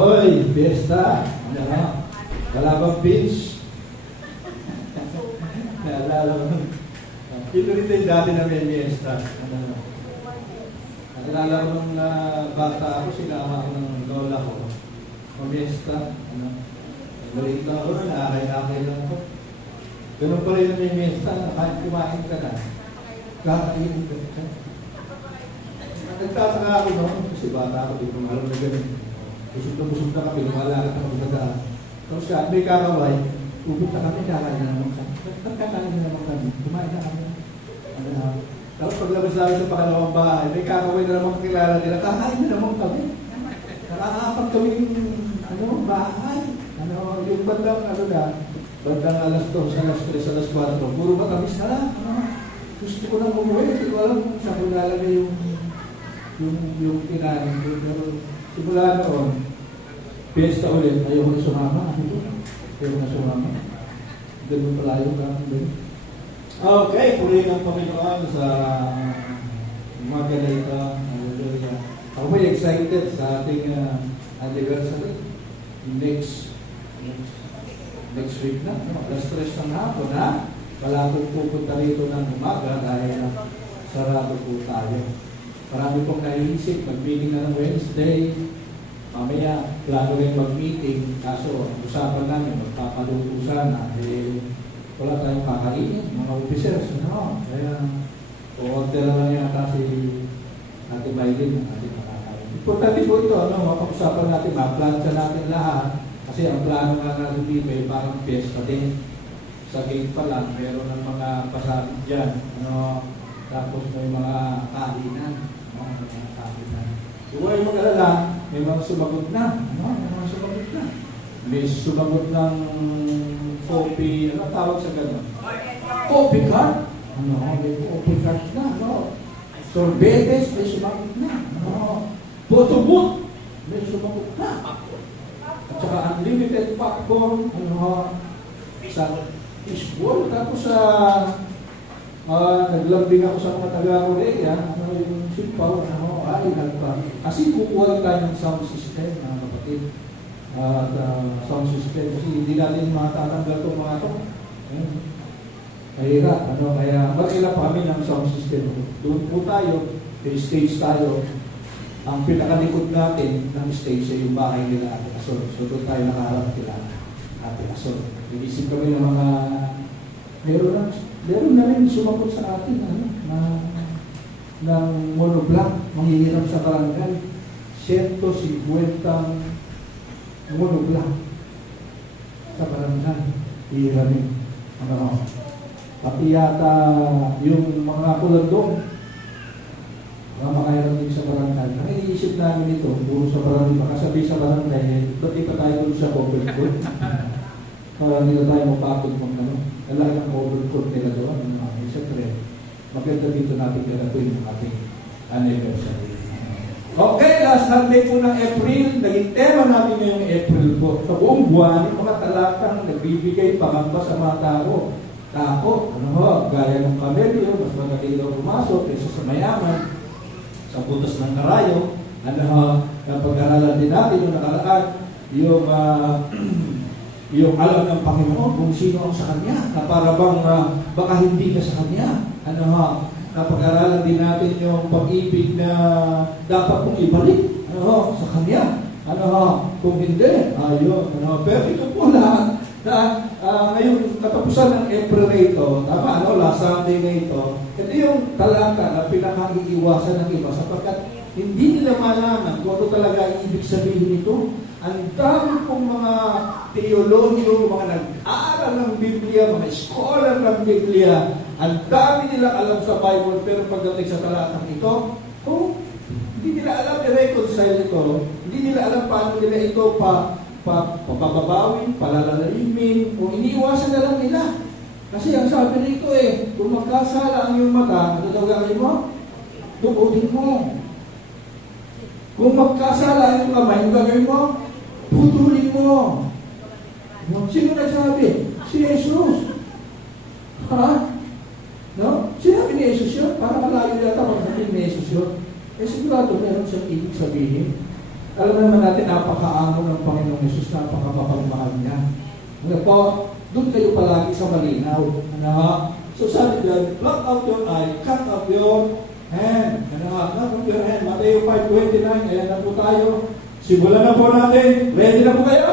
Hoy, Besta. Ano? Wala bang beach? Naalala mo. Ito rin tayo dati na may Besta. Ano? Naalala ko nung bata ako, sinama ako ng lola ko. Pamiesta. Ano? Balik lang ako, nakakay-nakay lang ako. Ganun pa rin na may Besta. Kahit kumain ka na. Kakainin ka na. Nagtataka ako noon, kasi bata ako, di ko malam na ganun. Busog na kami, lumalakad ako sa daan. Tapos may kakaway, pupunta kami, kakain na naman kami. Kakain na naman kami, kumain na kami. Tapos paglabas namin sa pangalawang bahay, may kakaway na naman kakilala nila, kakain na naman kami. Nakakapag kami yung bahay. Yung bandang bandang alas 2, alas 3, alas 4, puro matamis na lang. Gusto ko nang umuwi, hindi ko alam kung saan ko lalagay yung kinain ko. Pero simula noon, piyesta ulit, ayaw ko na sumama. Ayaw ko na sumama. Ganun pala yung kami. Okay, puri ng Panginoon sa umaga na ito. Hallelujah. Ako po excited sa ating anniversary. Next week na. Alas 3 ng hapon na. Wala pong pupunta rito ng umaga dahil sarado po tayo. Marami pong naiisip, mag-meeting na ng Wednesday. Mamaya, plano rin mag-meeting. Kaso, usapan namin, magpapaluto sana. Wala tayong kakainin, mga officers. Kaya, o-order lang yata si Ate Maylin ng ating makakain. Importante po ito, mapag-usapan natin, ma-plancha natin lahat. Kasi ang plano nga natin dito ay parang fiesta din. Sa gate pa lang, meron ng mga pasabit dyan. Tapos may mga kainan. Kung ay mag-alala, may mga sumagot na. May mga sumagot na. May sumagot ng coffee, ano tawag sa gano'n? Coffee cart? May coffee cart na. Sorbetes, may sumagot na. Photobooth, may sumagot na. At saka unlimited popcorn, sa fishbowl. Tapos naglambing ako sa mga taga-Korea, yung simpaw, kasi kukuha lang tayo ng sound system, mga kapatid. Sound system, kasi hindi natin matatanggal itong mga ito. Mahirap, kaya mag-ilap kami ng sound system. Doon po tayo, may stage tayo. Ang pinakalikod natin ng stage ay yung bahay nila Ate Asol. So doon tayo nakaharap nila Ate Asol. Inisip kami ng mga, meron na rin sumagot sa atin, ng monoblock, manghihirap sa barangay. 150 monoblock sa barangay. Hihiramin. Pati yata yung mga kulandong, mga makahirap din sa barangay. Ang iniisip namin ito, puro sa barangay, makasabi sa barangay, ba't di pa tayo doon sa covered court? Para nila tayo mapagod talagang overcoat nila doon. Siyempre, maganda dito natin gagawin ang ating anniversary. Okay, last Sunday po ng April, naging tema natin ngayong April po. Sa buong buwan, yung mga talakang nagbibigay pangamba sa mga tao. Takot, gaya ng kamelyo, mas magaling daw pumasok kaysa sa mayaman, sa butas ng karayo. Napag-aralan din natin yung nakaraan, yung alam ng Panginoon kung sino ang sa Kanya, na para bang baka hindi ka sa Kanya. Napag-aralan din natin yung pag-ibig na dapat mong ibalik sa Kanya. Kung hindi, pero ito po lahat na ngayon katapusan ng April na ito, tama, last Sunday na ito, ito yung talaka na pinaka-iiwasan ng iba sapagkat hindi nila malaman kung ano talaga ibig sabihin nito. Ang dami pong mga teologyo, mga nag-aaral ng Biblia, mga scholar ng Biblia, ang dami nilang alam sa Bible, pero pagdating sa talatang ito, hindi nila alam i-reconcile ito, hindi nila alam paano nila ito papababawin, palalalimin, o iniiwasan na lang nila. Kasi ang sabi nito kung magkasala ang iyong mata, ano daw gagawin mo? Dukutin mo. Kung magkasala ang iyong kamay, ano gagawin mo? Putulin mo. Sino nagsabi? Si Jesus. Sinabi ni Jesus yun? Para malayo yata pag sabihin ni Jesus yun. Sigurado meron siyang ibig sabihin. Alam naman natin, napakaamo ng Panginoong Yesus, napakamapagmahal niya. Ano po, doon kayo palagi sa malinaw. Ano ha? So sabi doon, pluck out your eye, cut off your hand. Ano ha? Cut off your hand. Mateo 5:29, ayan na po tayo. Simulan na po natin. Ready na po kayo?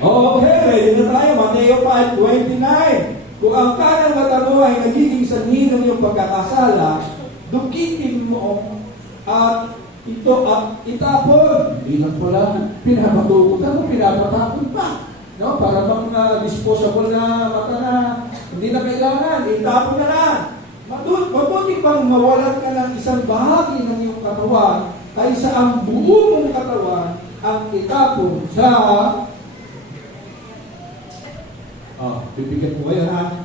Okay, ready na tayo. Mateo 5:29. Kung ang kanang mata mo ay nagiging sanhi ng iyong pagkakasala, dukitin mo at ito at itapon. Hindi lang pala pinapatukutan mo, pinapatapon pa. No? Para bang disposable na mata na hindi na kailangan, itapon na lang. Mabuti pang mawalan ka ng isang bahagi ng iyong katawan kaysa ang buong mong katawan ang itapon sa bibigyan ko kayo ha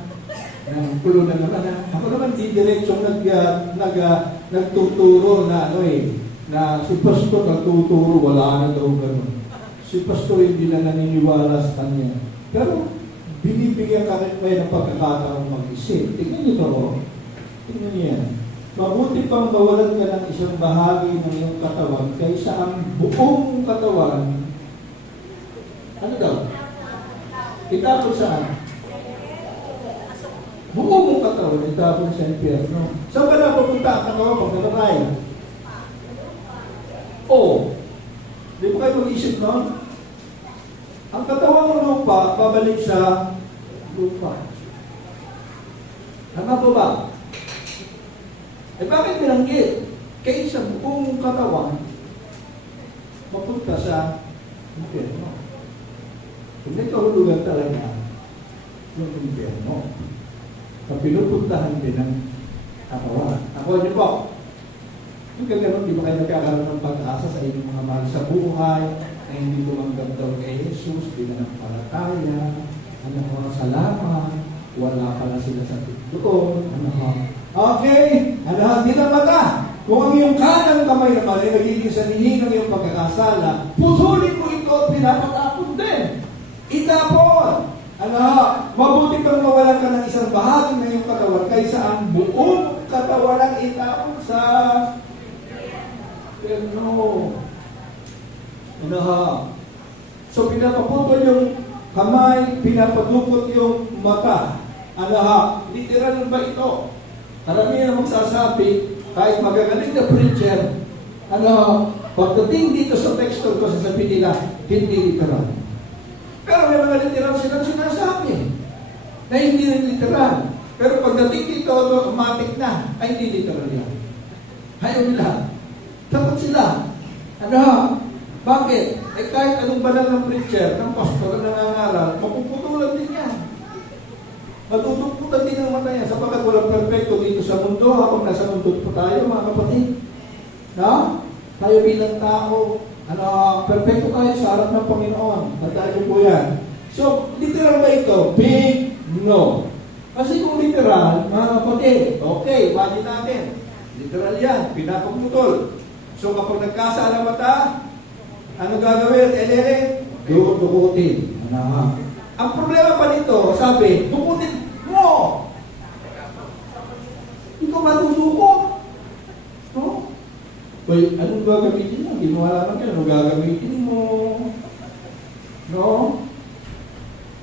ng kulo na naman ha. Ako naman di diretsong nagtuturo na na si pastor nagtuturo, wala na daw ganun. Si pastor hindi na naniniwala sa kanya. Pero binibigyan ka rin kayo ng pagkakataong mag-isip. Tingnan niyo ito. Tingnan niyo yan. Mabuti pang mawalan ka ng isang bahagi ng iyong katawan kaysa ang buong katawan. Ano daw? Itapon saan? Buong mong katawan, itapon sa impyerno. Saan ba na pupunta ang katawan pag natatay? Di ba kayo mag-isip nun? Ang katawan ng lupa, babalik sa lupa. Tama po ba? Bakit binanggit? Kaysa buong katawan, mapunta sa impyerno. Kung may kahulugan talaga, yung impyerno. Ang pinupuntahan din ng katawan. Ako niyo po, yung gano'n, di ba kayo nagkakaroon ng pag-asa sa inyong mga mahal sa buhay, na hindi tumanggap daw kay Jesus, di na nagpalataya, salamat, wala pala sila sa doon, Okay, di na mata. Kung ang iyong kanang kamay naman ay nagiging sanhi ng iyong pagkakasala, putulin mo ito at pinapatapon din. Itapon. Mabuti pang mawalan ka ng isang bahagi ng iyong katawan kaysa ang buong katawan ang itapon sa So pinapaputol yung kamay, pinapadukot yung mata. Literal ba ito? Karamihan ang magsasabi, kahit magagaling na preacher, pagdating dito sa teksto ko, sasabihin nila, hindi literal. Pero may mga literal silang sinasabi na hindi rin literal. Pero pagdating dito, automatic na, ay hindi literal yan. Ayaw nila. Takot sila. Bakit? Kahit anong banal ng preacher, ng pastor na nangangaral, mapuputulan din yan. Matutuputan din ang mata yan sapagkat walang perfecto dito sa mundo habang nasa mundo po tayo, mga kapatid. Tayo bilang tao, perfecto tayo sa harap ng Panginoon. Tandaan po yan. So, literal ba ito? Big no. Kasi kung literal, mga kapatid, okay, wali natin. Literal yan, pinapagputol. So, kapag nagkasa ang mata, ano gagawin? Dukutin. Ang problema pa nito, sabi, dukutin mo. Ikaw matudukot. No? Anong gagamitin mo? Hindi mo alam ka, anong gagamitin mo? No?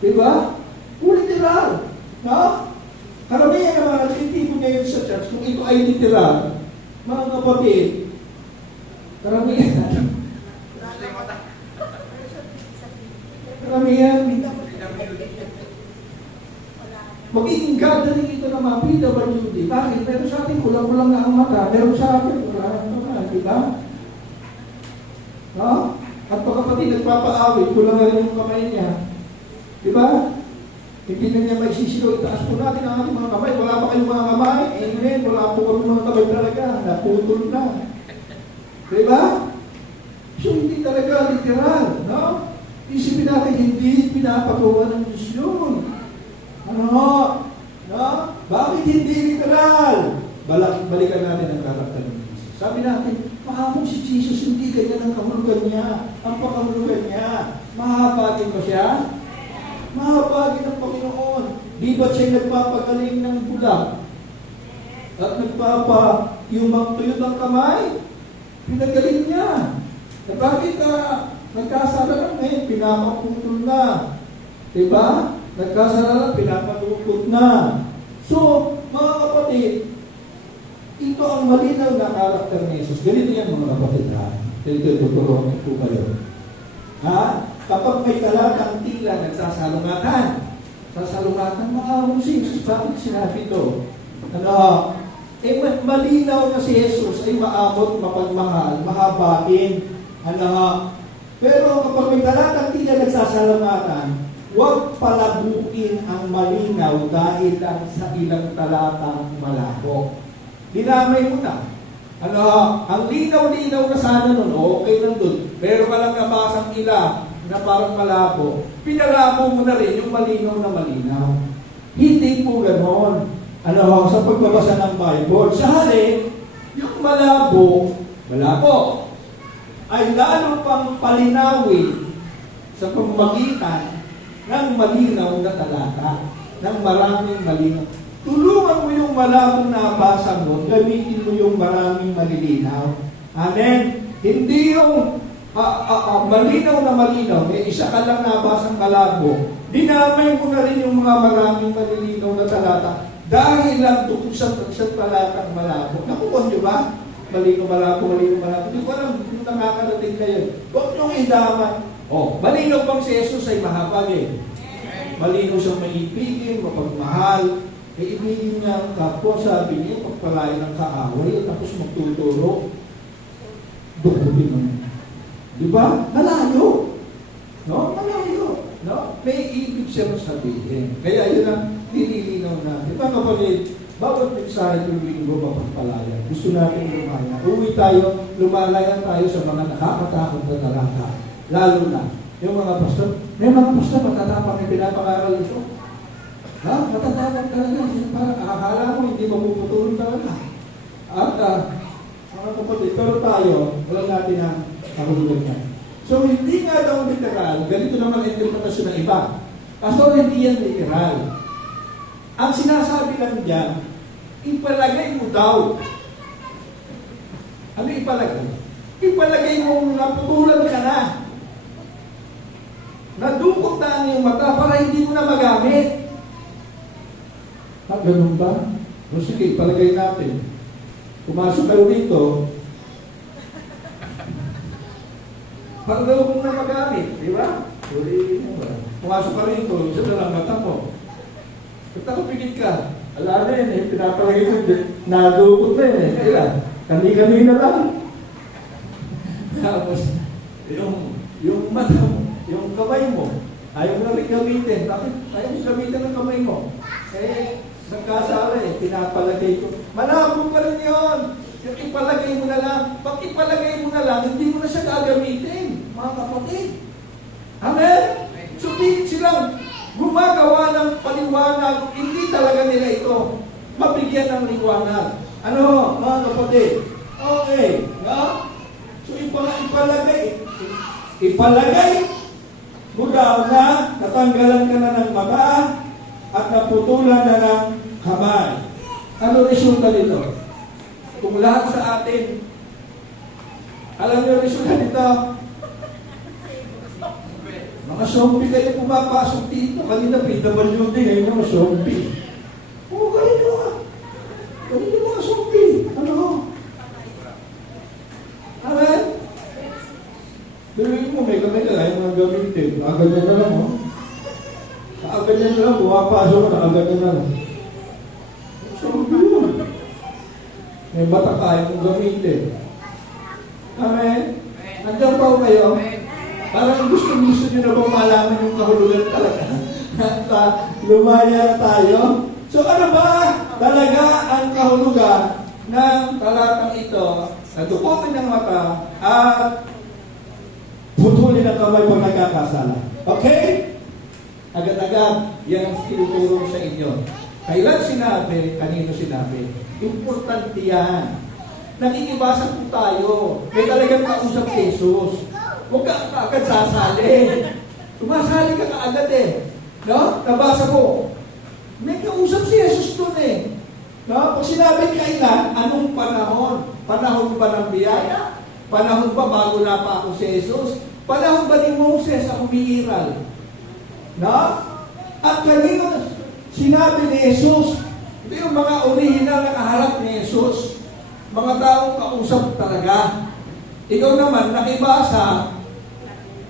Diba? Literal. No? Karamihan ng mga nagtitipon ngayon sa church, kung ito ay literal, mga kapatid, karamihan, magiging gathering ito ng mga PWD. Bakit? Pero sa atin, kulang-kulang na ang mata. Pero sa atin, wala. Diba? At pagkapatid, nagpapaawit, kulang na rin yung kamay niya. Diba? Hindi na niya may sisigaw. Itaas po natin ang ating mga kamay. Wala pa kayong mga kamay. Amen. Wala po kami mga kamay talaga. Naputol na. Diba? So, hindi talaga literal. Isipin natin, hindi pinapagawa ng Diyos yun. Bakit hindi literal? Balikan natin ang karakter ng Jesus. Sabi natin, mahamong si Jesus, hindi ganyan ang kahulugan niya. Ang pakahulugan niya. Mahabagin ba siya? Mahabagin ang Panginoon. Di ba siya nagpapagaling ng bulag? At nagpapayumang tuyot ng kamay? Pinagaling niya. Eh bakit nagkasala lang ngayon, pinapaputol na? Diba? Nagkasala lang, pinapatutol na. So, mga kapatid, ito ang malinaw na karakter ni Jesus. Ganito yan mga kapatid ha. Ito, tuturuan ko kayo. Ha? Kapag may talatang tila nagsasalungatan, maawang si Jesus. Bakit sinabi ito? Malinaw na si Jesus ay maabot, mapagmahal, mahabain. Pero kapag may talatang tila nagsasalungatan, huwag palabuin ang malinaw dahil lang sa ilang talatang malabo. Dinamay mo na. Ang linaw-linaw na sana nun, okay lang dun. Pero walang nabasang ila na parang malabo. Pinalabo mo na rin yung malinaw na malinaw. Hindi po ganon. Sa pagbabasa ng Bible. Sa halip, yung malabo, ay lalo pang palinawin sa pamamagitan ng malinaw na talata, ng maraming malinaw. Tulungan mo yung malabong nabasa mo, gamitin mo yung maraming malilinaw. Amen? Hindi yung malinaw na malinaw, isa ka lang nabasang malabo. Dinamay mo na rin yung mga maraming malilinaw na talata dahil lang doon sa talatang malabo. Nakuha nyo ba? Malinaw malabo. Hindi ko alam kung nakakarating kayo. Huwag niyong idama. Malinaw bang si Jesus ay mahabag Malinaw siyang maibigin, mapagmahal. Ibigin niya ang kapwa, sabi niya, pagpalain ng kaaway, tapos magtuturo. Dukutin mo. Diba? Malayo. Malayo. May ibig siya sabihin. Kaya yun ang nililinaw natin. Diba kapatid, bawat mensahe ng linggo mapagpalayan. Gusto natin lumaya. Uwi tayo, lumalayan tayo sa mga nakakatakot na talata. Lalo na, yung mga pastor, may mga pastor matatapang na pinapangaral ito. Matatapang talaga. Parang akala mo, hindi mapuputulong talaga. At, mga kapatid, pero tayo, alam natin ang kahulugan niya. So, hindi nga daw literal, ganito naman ang interpretasyon ng iba. Pastor, hindi yan literal. Ang sinasabi lang diyan, ipalagay mo daw. Ano ipalagay? Ipalagay mo naputulan ka na. Nadukot na ang iyong mata para hindi mo na magamit. Ganun ba? Sige, ipalagay natin. Pumasok kayo dito, parang daw kong na magamit, di ba? Pumasok ka rito, isa na lang mata mo. Pagtakapigit ka, ala na yun pinapalagay ko, nadukot na yun Kaya, kani-kanina lang. Tapos, yung mata mo, yung kamay mo, ayaw mo na rin gamitin. Bakit? Ayaw mo gamitin ang kamay mo. Nagkasala pinapalagay ko. Malabo pa rin yun. Yung ipalagay mo na lang. Pag ipalagay mo na lang, hindi mo na siya gagamitin, mga kapatid. Amen? So, silang gumagawa ng paliwanag, hindi talaga nila ito mabigyan ng liwanag. Mga kapatid? Okay. So, ipalagay mo daw na natanggalan ka na ng mata at naputulan na ng kamay. Ano resulta nito? Kung lahat sa atin, alam niyo resulta nito? Mga zombie kayo pumapasok dito. Kanina PWD, ngayon mga zombie. Ganyan nyo nga. Ganyan mga zombie. Amen? Biruin mo, may kamay ka, ayaw mga gamitin. Ganyan na lang, ganyan na lang, pumapasok ka, ganyan na lang. Zombie yun. May bata kaya mong gamitin. Amen? Nandiyan pa kayo? Parang gusto nyo na bang malaman yung kahulugan talaga? At lumaya tayo. So ano ba talaga ang kahulugan ng talatang ito? Nadukutin ng mata at putulin ang kamay pag nagkakasala. Okay? Agad-agad, yan ang tinuturo sa inyo. Kailan sinabi, kanino sinabi? Importante yan. Nakikibasa po tayo. May talagang kausap Jesus. Huwag ka agad sasali. Tumasali ka kaagad Nabasa mo. May kausap si Jesus doon Pag sinabi kailan, anong panahon? Panahon ba ng biyaya? Panahon ba bago na pa ako si Jesus? Panahon ba ni Moses ang umiiral? Na? At kanino sinabi ni Jesus, ito yung mga original na kaharap ni Jesus, mga taong kausap talaga. Ikaw naman, nakibasa,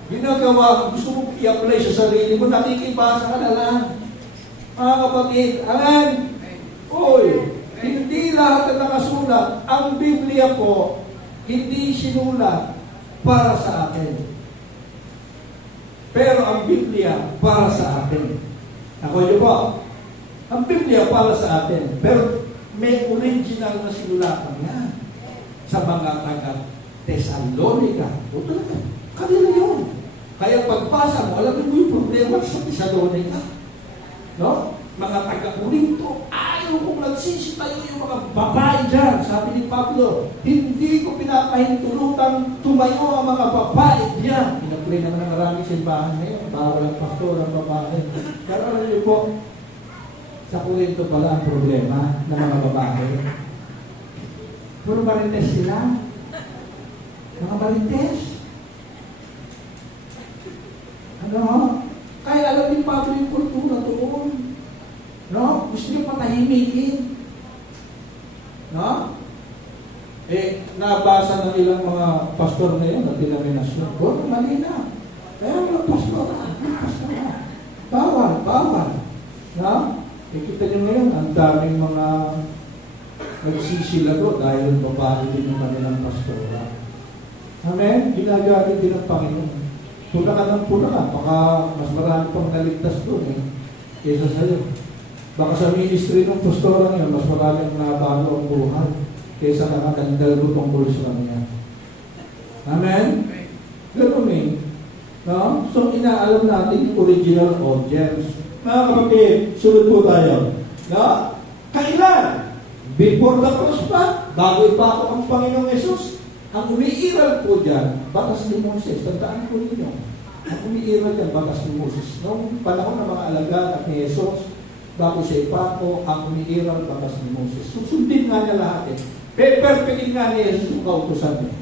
ginagawa, gusto mo i-apply sa sarili mo, nakikibasa ka na lang. Mga kapatid, alam, oy, hindi lahat na nakasulat. Ang Biblia po, hindi sinulat para sa atin. Pero ang Biblia para sa atin. Ako yun po. Ang Biblia para sa atin. Pero may original na sinulatan yan sa mga taga-Thessalonica. O talaga, kanila yun. Kaya pagbasa mo, alam mo yung problema sa Thessalonica. No? Mga taga-Corinto, ayaw kong nagsisitayo yung mga babae dyan. Sabi ni Pablo, hindi ko pinapahintulutang tumayo ang mga babae dyan. Pinaplay naman ng maraming simbahan ngayon. Bawal ang pastor ang babae. Pero alam niyo po, sa Corinto pala ang problema ng mga babae. Puro marites sila. Mga marites. Ano? Kaya alam ni Pablo yung kultura doon. No? Gusto niyo patahimikin. No? Nabasa ng ilang mga pastor ngayon na denominasyon. Mali na. Kaya mga pastor na. Bawal. No? Kita niyo ngayon, ang daming mga nagsisilago dahil babae din yung kanilang pastor. Amen? Ginagamit din ng Panginoon. Pula ka. Baka mas marami pang naligtas doon kaysa sa'yo. Baka sa ministry ng pastora niya, mas maraming nabago ang buhay kaysa nakakandal ko tungkol sa kanya. Amen? Ganun no? So, inaalam natin yung original audience. Mga kapatid, sunod po tayo. No? Kailan? Before the cross pa? Bago ipako ang Panginoong Yesus? Ang umiiral po dyan, batas ni Moses. Tandaan po ninyo. Ang umiiral dyan, batas ni Moses. Noong panahon ng mga alagad at ni Jesus, bago siya ipako, ang umiiral batas ni Moses. Susundin nga niya lahat Perfectin nga ni Jesus yung kautusan niya.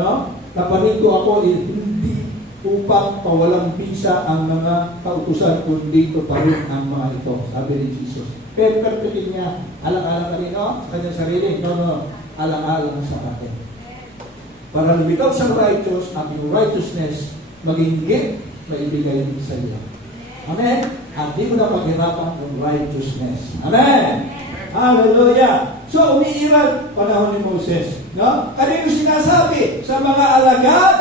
No? Kapatid ko ako, hindi upang pawalang bisa ang mga kautusan, kundi ito pa rin ang mga ito. Sabi ni Jesus. Perfectin niya. Alang-alang ka rin, sa kanyang sarili. No. Alang-alang sa atin. Para lumitaw sa righteous, ang yung righteousness, maging gift, maibigay sa iyo. Amen? At di mo na paghirapan ng righteousness. Amen? Hallelujah! So, umiiral panahon ni Moses. No? Kanino sinasabi? Sa mga alagad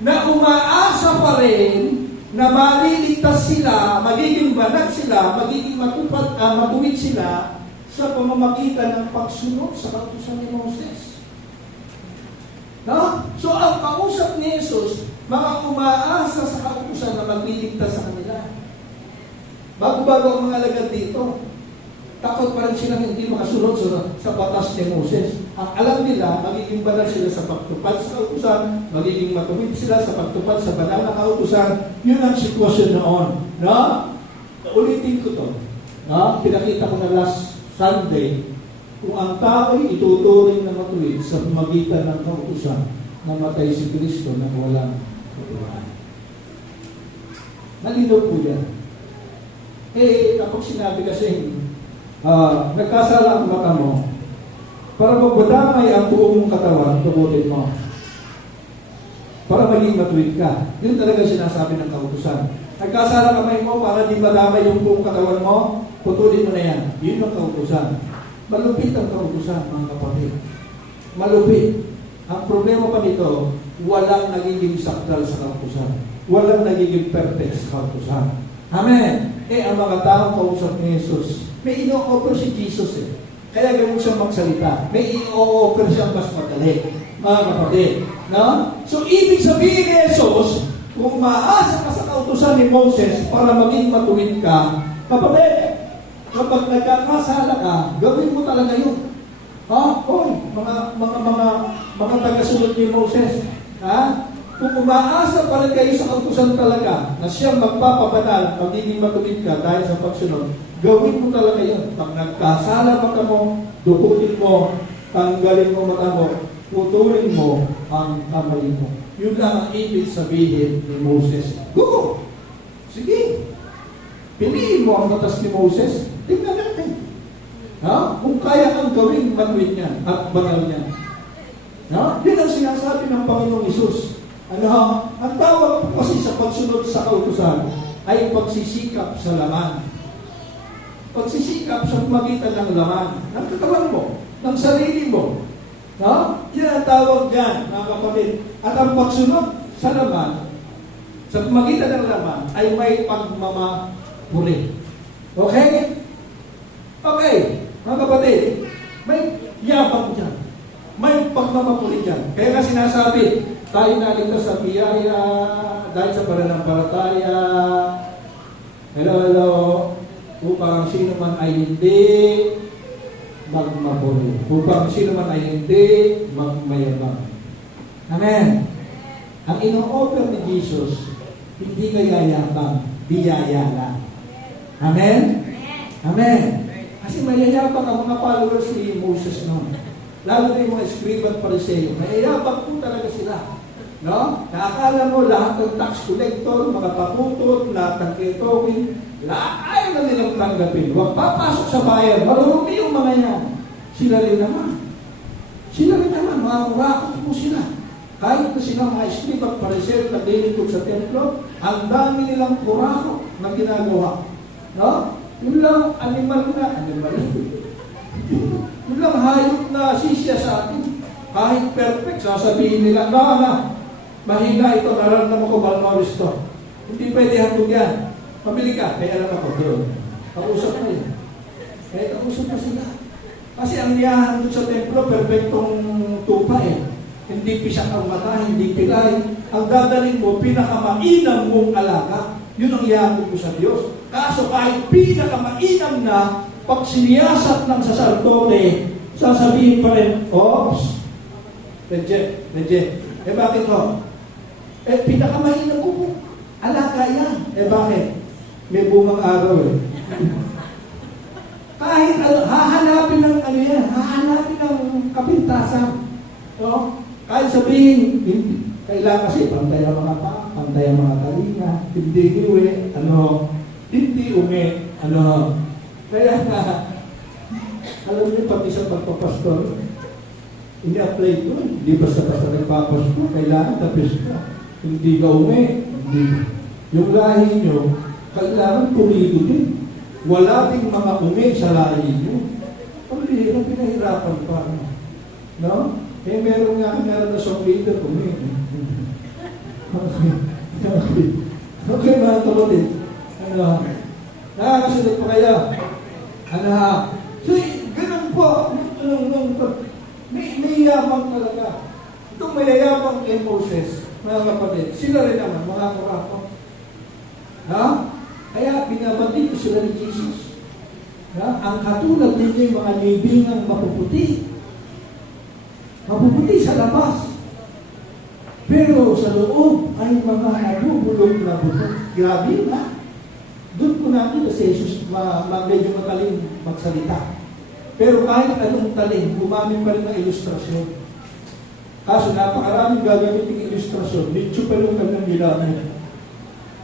na umaasa pa rin na maliligtas sila, magiging banag sila, magiging matuwid sila sa pamamagitan ng pagsunod sa kautusan ni Moses. No? So, ang kausap ni Jesus, mga umaasa sa kautusan na magliligtas sa kanila. Bago-bago ang mga alagad dito, takot pa rin silang hindi makasunod sa batas ni Moses. Ang alam nila, magiging banal sila sa pagtupad sa kautusan, magiging matuwid sila sa pagtupad sa banal na kautusan. Yun ang sitwasyon noon. No? Ulitin ko to. No? Pinakita ko na last Sunday, kung ang tao'y ituturing na matuwid sa magitan ng kautusan, namatay si Kristo nang walang katuwaan. Malinaw po yan. Kapag sinabi kasi, nagkasala ang mata mo, para magbadamay ang buong mong katawan, tubutin mo. Para maging matuwid ka. Yun talaga sinasabi ng kautusan. Nagkasala kamay mo para di madamay yung buong katawan mo, putulin mo na yan. Yun ang kautusan. Malupit ang kautusan, mga kapatid. Malupit. Ang problema pa nito, walang nagiging sakdal sa kautusan. Walang nagiging perfect sa kautusan. Amen. Ang mga taong kausap ni Jesus, may ino-offer si Jesus Kaya ganun siyang magsalita. May ino-offer siyang mas madali. Mga kapatid. No? So, ibig sabihin ni Jesus, kung maasa ka sa kautusan ni Moses para maging matuwid ka, kapatid, kapag nagkakasala ka, gawin mo talaga yun. Mga tagasunod ni Moses, kung umaasa pa rin kayo sa kautusan talaga na siyang magpapabanal, magiging matuwid ka dahil sa pagsunod, gawin mo talaga yun. Pag nagkasala mata mo, dukutin mo, tanggalin mo mata mo, putulin mo, ang kamay mo. Yun lang ang ibig sabihin ni Moses. Go! Sige. Piliin mo ang batas ni Moses. Tingnan natin. Ha? Kung kaya kang gawing manuin niya at banal niya. Ha? Yun ang sinasabi ng Panginoong Hesus. Ang tawag po kasi sa pagsunod sa kautusan ay pagsisikap sa laman. Pagsisikap sa magitan ng laman, ng katawan mo, ng sarili mo. Ha? Yan ang tawag dyan, mga kapatid. At ang pagsunod sa laman, sa magitan ng laman, ay may pagmamapuri. Okay? Okay, mga kapatid, may yabang dyan. May pagmamapuri dyan. Kaya nga sinasabi, tayo naligtas sa biyaya, dahil sa pananampalataya, hello, upang sino man ay hindi magmapuri. Upang sino man ay hindi magmayabang. Amen. Ang ino-offer ni Jesus, hindi kayayabang, biyaya lang. Amen? Amen. Kasi mayayabang ang mga followers ni Moses noon. Lalo na yung mga scribe at pariseo. Mayayabang po talaga sila. No? Nakakala mo lahat ng tax collector, mga paputot, lahat ng ketowin, lahat ayaw na nilang tanggapin. Huwag papasok sa bayan. Marumi yung mga yan. Sila rin naman. Sila rin naman. Mga kurakot po sila. Kahit na sila mga scribe at pariseo na dilingkod sa templo, ang dami nilang kurakot na ginagawa. No? Yun lang, animal. Yun lang, hayop na sisya sa atin. Kahit perfect, sasabihin nila, mahina ito, nararamdaman ko, malnourished to. Hindi pwede hatog yan. Pabili ka, kaya alam ako, doon. Kausap na yun. Kaya kausap na sila. Kasi ang liyahan doon sa templo, perfectong tupa eh. Hindi pisak ang mata, hindi pilay. Ang dadalhin mo, pinakamainam mong alaga. Yun ang liyahan mo sa Diyos. Kaso kahit pinakamainam na, pag siniyasat ng saserdote, sasabihin pa rin, oops, reject. Eh bakit ho? Eh pinakamainam ko po. Alaga yan. Eh bakit? May bungang araw eh. Kahit hahanapin ng hahanapin ng kapintasan. No? Kahit sabihin, kailangan kasi pantay ang mga pa, pantay ang mga kalinga, hindi iwi, hindi umi, kaya alam niyo, pati sa pagpapastor, ini-apply ito, hindi basta-basta nagpapasko, kailangan tapos ka. Hindi ka umi, hindi. Yung lahi nyo, kailangan pulido din. Wala ding mga umi sa lahi nyo. Pag-hirap, pinahirapan pa. No? Eh, meron na song leader, umi. Okay, mga kapatid. Nakakasunod pa kaya? So, ganun po. May yabang talaga. Itong mayayabang kay Moses, mga kapatid, sila rin naman, mga kurakot. Kaya binabati ko sila ni Jesus. Ang katulad ninyo yung mga libingang mapuputi. Mapuputi sa labas. Pero sa loob ay mga nabubulong na buto. Grabe na. Doon po natin si Jesus medyo mataling magsalita. Pero kahit anong talim, gumamit pa rin ng ilustrasyon. Kaso napakaraming gagamitin ilustrasyon. Medyo pa yung kanyang ginamit.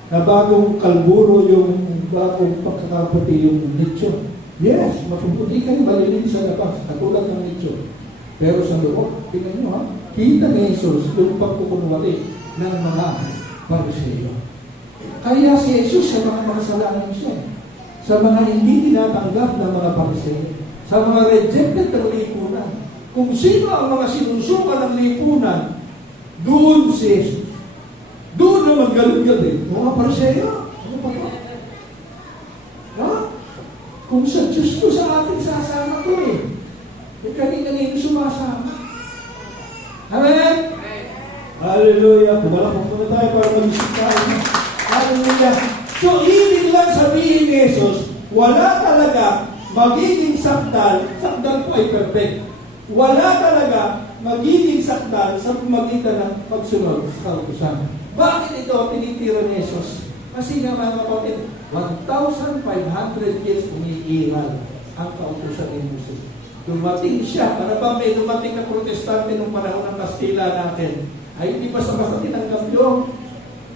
Na bagong kalburo yung bagong pagkakaputi yung nicho. Yes, mapuputi kayo, malilim sa labas. Katulad ng nicho. Pero sa loob, tingnan nyo ha, kita ni Jesus yung pagkukunwari ng mga pariseo. Kaya si Jesus sa mga makasalanan siya. Sa mga hindi tinatanggap ng mga pariseo. Sa mga rejected ng lipunan. Kung sino ang mga sinusukan ng lipunan, doon si Jesus. Doon naman galing-galing. Mga pariseo, ano pa ba? Ha? Kung sa Diyos ko sa ating sasama ko eh. E kanina sumasama. Amen? Hallelujah. Pumalakot muna tayo para mag-isip tayo. Hallelujah. So, ibig lang sabihin ni Jesus, wala talaga magiging sakdal po ay perfect. Wala talaga magiging sakdal sa pamagitan ng pagsunod sa kautusan. Bakit ito tinitira ni Jesus? Kasi nga mga kapatid, 1,500 years umiiral ang kautusan ni Jesus. Dumating siya. Para ba may dumating na protestante nung panahon ng Kastila natin? Ay hindi basta-basta tinanggap yun.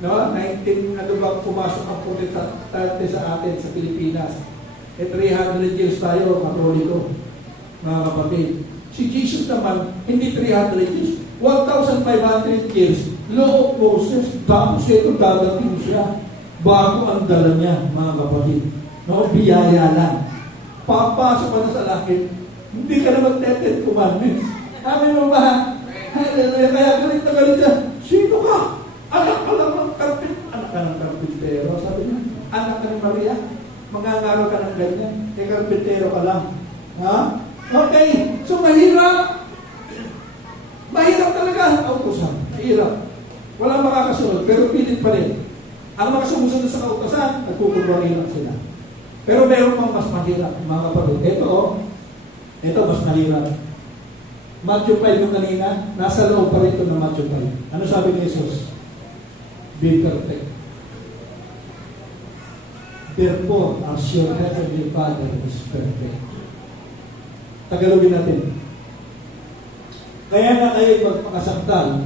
No? 19, ano ba, pumasok ang protestante sa atin sa Pilipinas. 300 years tayo, Katoliko, mga kapatid. Si Jesus naman, hindi 300 years, 1,500 years, law of Moses, tapos ito dadating siya, bago ang dala niya, mga kapatid. No, biyaya lang. Papasok ka na sa langit, hindi ka na mag-10 commandments. Amin mo ba? Hallelujah. Kaya galit na galit siya. Sino ka? Anak ka lang ng karpintero. Sabi niya, anak ka ni Maria, mangangaro ka ng ganyan. Karpintero ka lang. Ha? Okay. So, mahirap. Mahirap talaga ang kautusan. Mahirap. Walang makakasunod, pero pilit pa rin. Ang mga sumusunod sa kautusan, nagkukulwari lang sila. Pero meron pang mas mahirap, mga kapatid. Ito mas mahirap. Matthew 5 yung kanina, nasa loob pa rin ito ng Matthew 5. Ano sabi ni Jesus? Be perfect. Therefore, as your heavenly Father is perfect. Tagalogin natin. Kaya na kayo magpakasaktal,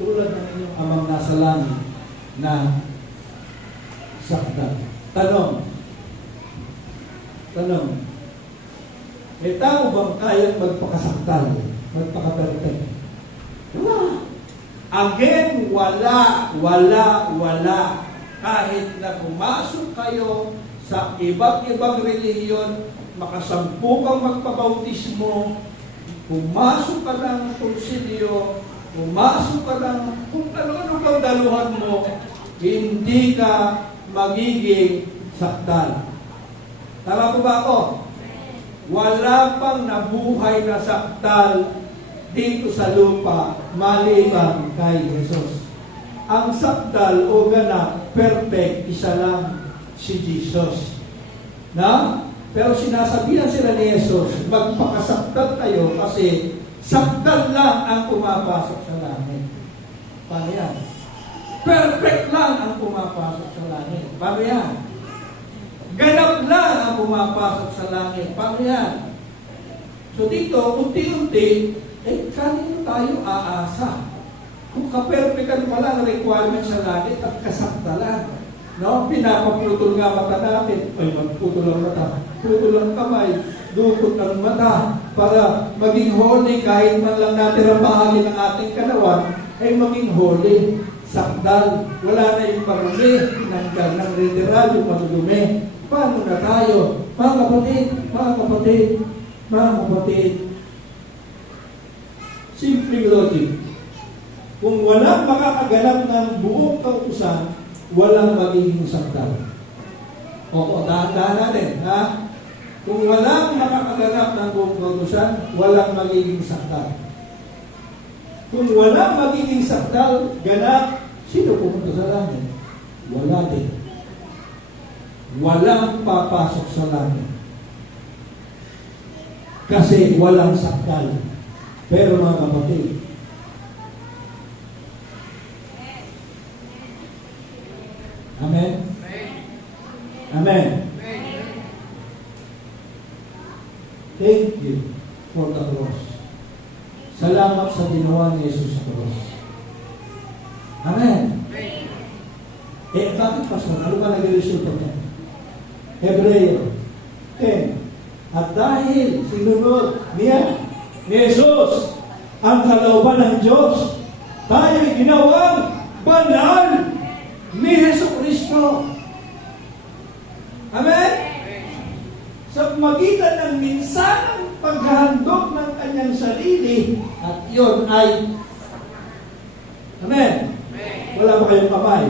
tulad ng inyong amang nasa langit na sakdal. Tanong. Tao bang kayang magpakasaktal? Magpaka-perfect? Wala. Again, wala. Kahit na pumasok kayo sa iba't ibang relihiyon, makasampu kang magpabautismo, pumasok ka ng konsilyo, pumasok ka ng kung ano-ano kang daluhan mo, hindi ka magiging sakdal. Tama po ba ako? Wala pang nabuhay na sakdal dito sa lupa maliban kay Jesus. Ang sakdal o ganap, perfect, isa lang, si Jesus. Na? Pero sinasabihan sila ni Jesus, magpakasakdal kayo kasi sakdal lang ang pumapasok sa langit. Paano yan? Perfect lang ang pumapasok sa langit. Paano yan? Ganap lang ang pumapasok sa langit. Paano yan? So dito, unti-unti, kanino tayo aasa? Kung ka-perfectan pala ang requirement sa langit at kasakdalan. No? Pinapaputol nga mata natin. Ay, magputol ang mata. Putol ang kamay. Dukot ang mata. Para maging holy, kahit man lang natin ang bahagi ng ating kanawan, ay maging holy. Sakdal. Wala na yung marumi. Tinanggal ng literal yung madudumi. Paano na tayo? Mga kapatid. Simple logic. Kung walang makakaganap ng buong kautusan, walang magiging sakdal. O, dahan-dahan natin, ha? Kung walang makakaganap ng buong kautusan, walang magiging sakdal. Kung walang magiging sakdal, ganap, sino pumunta sa langit? Wala din. Walang papasok sa langit. Kasi walang sakdal. Pero mga kapatid, Amen? Amen. Thank you for the cross. Salamat sa ginawa ni Jesus sa cross. Amen. Bakit pastor? Ano ba nag-resulta niya? Hebreo 10. At dahil sinunod niya ni Jesus ang kalooban ng Diyos, tayo'y ginawang banal ni Jesucristo. Amen? Sa magitan ng minsanang paghahandog ng kanyang sarili, at yun ay Amen? Wala ba kayong kamay?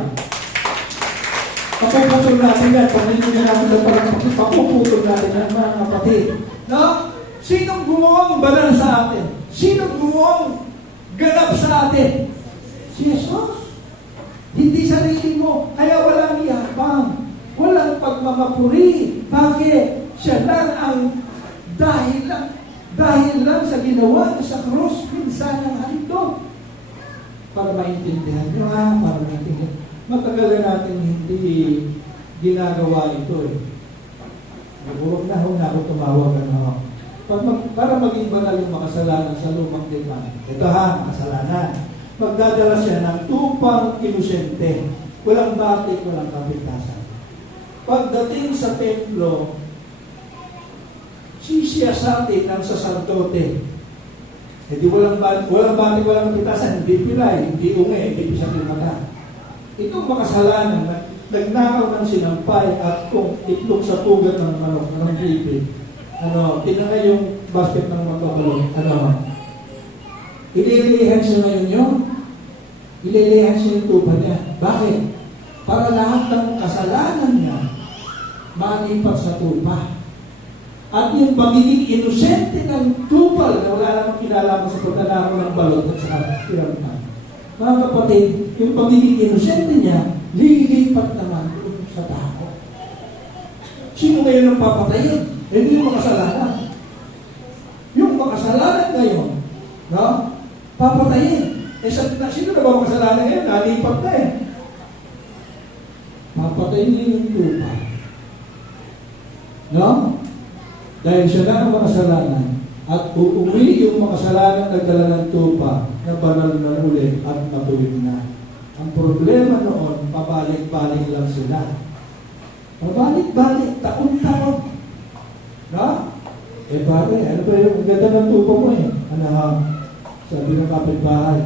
Papuputol natin yan. Pag hindi natin na parang papuputol natin yan, mga kapatid. No? Sinong gumawang banal sa atin? Sinong gumawang ganap sa atin? Si Jesus. Hindi sarili mo. Kaya walang iyabang. Walang pagmamapuri. Bakit? Siya lang ang dahil lang sa ginawa sa krus, minsan ang handog. Para maintindihan nyo, para maintindihan. Matagal na natin hindi ginagawa ito eh. Huwag na ako tumawag. Para maging banal yung makasalanan sa lumang tipan. Ito ha, makasalanan. Magdadala siya ng tupang inosente. Walang batik, walang kapintasan. Pagdating sa templo, sisiyasatin ng saserdote. Hindi walang batik, walang kapintasan, hindi pilay, hindi unge, hindi pisang mata. Itong makasalanan, nagnakaw ng sinampay at kung itlog sa pugat ng manok, ng bibig. Tinangay yung basket ng magbabalong. Ililihan siya ngayon yun. Ililihan siya yung tupa niya. Bakit? Para lahat ng kasalanan niya malipat sa tupa. At yung pagiging inosente ng tupal na wala namang kinalaman sa pagdanakaw ng balot at sa piramidal. Mga kapatid, yung pagiging inosente niya, lilipat naman sa tao. Sino ngayon ang papatayin? Hindi yung makasalanan. Yung makasalanan ngayon, no? Papatayin. Sino na ba makasalanan ngayon? Nalipat na eh. Papatayin niya yung lupa. No? Dahil siya na ang makasalanan at uuwi yung makasalanan nagdala ng tupa na banal na ulit at matuwid na. Ang problema noon, pabalik-balik lang sila. Pabalik-balik, taon-taon. No? Pare, ano ba yung ganda ng tupa mo eh? Sabi ng kapitbahay,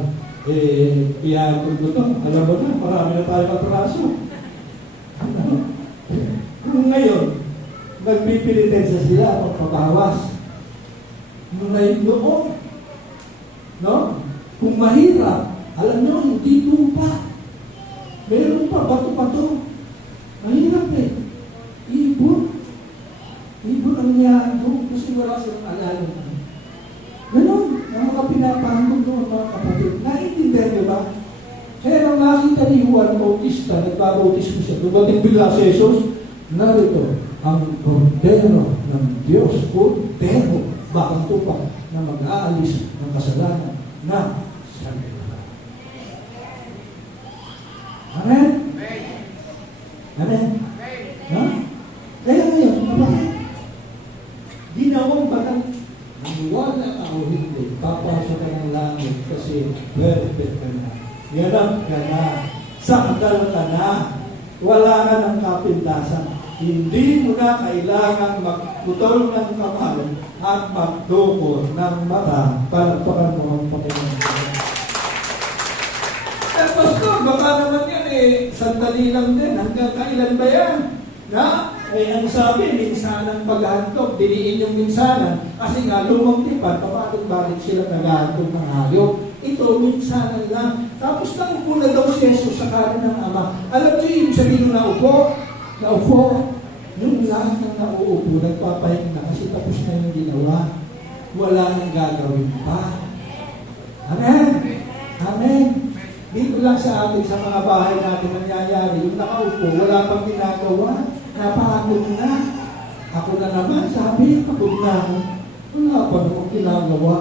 iyahan ko ito. Alam mo na, marami na tayo katraso. Kung ngayon, magpipilitensya sila magpabawas. Noon, no? Kung mahirap, alam nyo, hindi tupa. Meron pa, bato-bato. Mahirap eh. Ibon ang niyahan ko kasi wala silang alalam. Ganon, ang mga pinapahangod doon mga kapatid. Naintindihan niyo ba? Kaya nang nakita ni Juan Bautista, nagbabautismo siya, dumating bigla si Jesus, narito ang Kordero ng Diyos, Kordero, bakang tupa na mag-aalis ng kasalanan na sanlibutan. Amen? Amen? Ha? Kaya ngayon, kapatid, ginawang batang maniwala ka o hindi, papasok ka ng langit kasi perfect ka na. Ganap ka na. Sakdal ka na. Wala ka ng kapintasan. Hindi mo na kailangan magputol ng kamay at magtukod ng mata. Palagpakan mo ang Panginoon. Pastor, baka naman yan sandali lang din. Hanggang kailan ba yan? Na? Ang sabi, minsanang paghahantok, diniin yung minsanan. Kasi nga, lumang tipan, pabalik-balik sila naghahantok ng hayop. Ito, minsanan lang. Tapos naupo na daw si Jesus sa kanan ng Ama. Alam niyo, ibig sabihin naupo, yung lahat ng nauupo, nagpapahinga na kasi tapos na yung ginawa. Wala nang gagawin pa. Amen? Amen? Dito lang sa atin, sa mga bahay natin nangyayari, yung nakaupo, wala pang ginagawa. Napahagod na. Ako na naman, sabi, pagod na ako. Wala pa naman ginagawa.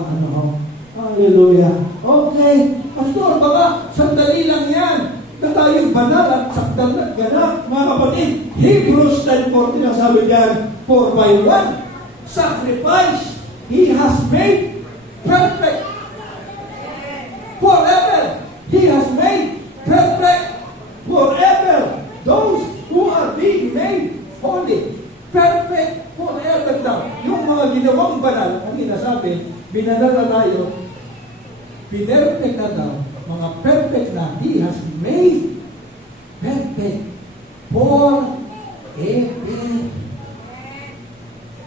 Hallelujah. Okay. Pastor, baka sandali lang yan. Na tayo banal at sakdal at ganap. Mga kapatid, Hebrews 10:14 ang sabi diyan, for by one sacrifice, He has made perfect. Forever. He has made perfect. Forever. Those who are being made holy. Perfect forever daw. Yung mga ginawang banal, ang inasabi, binanal na tayo, pinerfect na daw, mga perfect na, He has made perfect forever.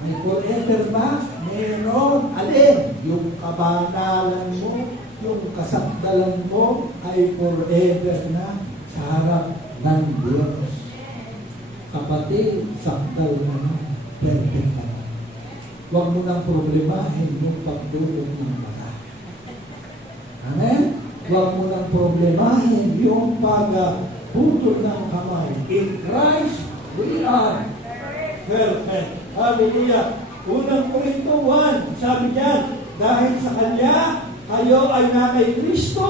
May forever ba? Meron. Alin? Yung kabanalan mo, yung kasakdalan mo, ay forever na sa harap ng Diyos. Kapatid, sakdal na, perfect na. Huwag mo nang problemahin yung pagdulog ng mata. Amen? Huwag mo nang problemahin yung pagputol ng kamay. In Christ, we are perfect. Hallelujah. Unang Korinto 1, sabi niyan, dahil sa Kanya, kayo ay na kay Kristo,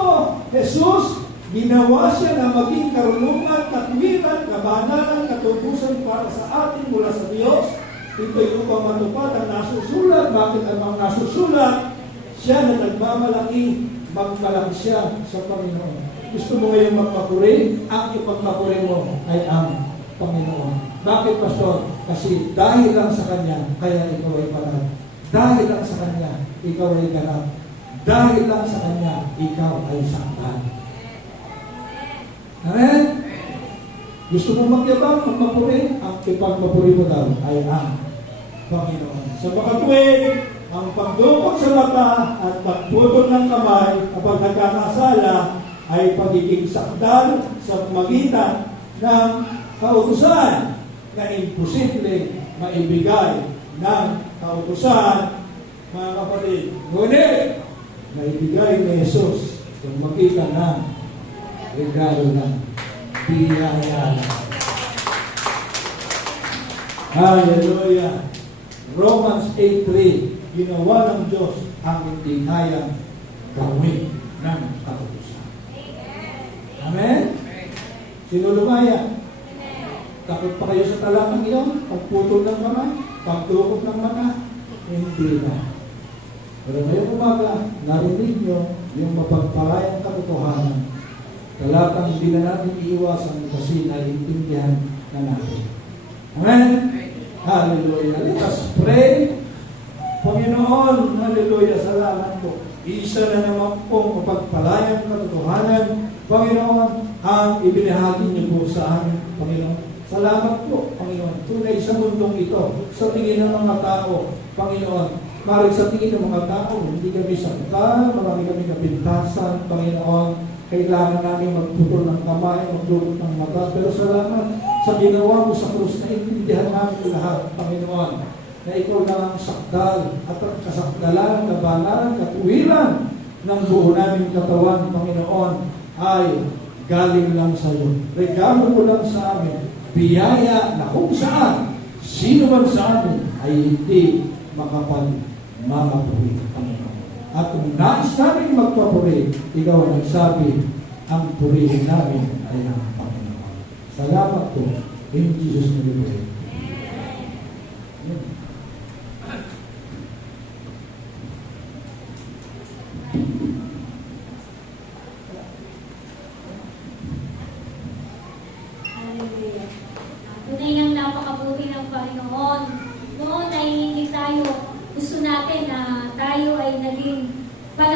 Jesus, ginawa siya na maging karunungan, katwiran, kabanalan, katubusan para sa atin mula sa Diyos, Ito'y upang matupad ang nasusulat. Bakit ang nasusulat? Siya na nagmamalaki, magmalaki siya sa Panginoon. Gusto mo ngayong magpapuri? Ang ipagpapuri mo ay ang Panginoon. Bakit, Pastor? Kasi dahil lang sa Kanya, kaya ikaw ay panahon. Dahil lang sa Kanya, ikaw ay ganap. Dahil lang sa Kanya, ikaw ay saktan. Amen? Gusto mo magyabang, magpapuri? Ang ipagpapuri mo daw ay ang Panginoon. Sa makatuwid, ang pagdukot sa mata at pagputol ng kamay kapag nagkakasala ay pagiging sakdal sa magitan ng kautusan na imposible maibigay ng kautusan, mga kapatid. Ngunit, maibigay ni Jesus kung makita ng regalo ng biyaya. Hallelujah! Romans 8:3, ginawa ng Diyos ang hindi kayang gawin ng kautusan. Amen? Sino lumaya? Takot pa kayo sa talatang iyon? Pagputol ng kamay? Pagtukot ng mata? Hindi na. Pero ngayong umaga, narinig nyo yung mapagpalayang katotohanan. Talatang hindi na natin iiwasan kasi naiintindihan na natin. Amen? Hallelujah. Let us pray. Panginoon, hallelujah, salamat po. Isa na naman pong mapagpalayang katotohanan, Panginoon, ang ibinahagi niyo po sa amin, Panginoon. Salamat po, Panginoon. Tunay sa mundong ito, sa tingin ng mga tao, Panginoon, maaaring sa tingin ng mga tao, hindi kami sakta, marami kami kapintasan, Panginoon. Kailangan namin magputol ng kamay, magdukot ng mata. Pero salamat sa ginawa mo sa krus na intindihan namin lahat, Panginoon, na ikaw na ang sakdal at ang kasakdalan, kabanaran, katuwiran ng buo naming katawan, Panginoon, ay galing lang sa iyo. Regalo mo lang sa amin, biyaya na kung saan, sino man sa amin ay hindi makapag-mamapuri, Panginoon. At kung nais namin magpapuri, ikaw ang nagsabi, ang purihin namin ay ang Panginoon. Salamat po. In Jesus' name we pray. Amen. Hallelujah. Tunay nang napakabuti ng Panginoon. Noon ay hindi tayo gusto natin na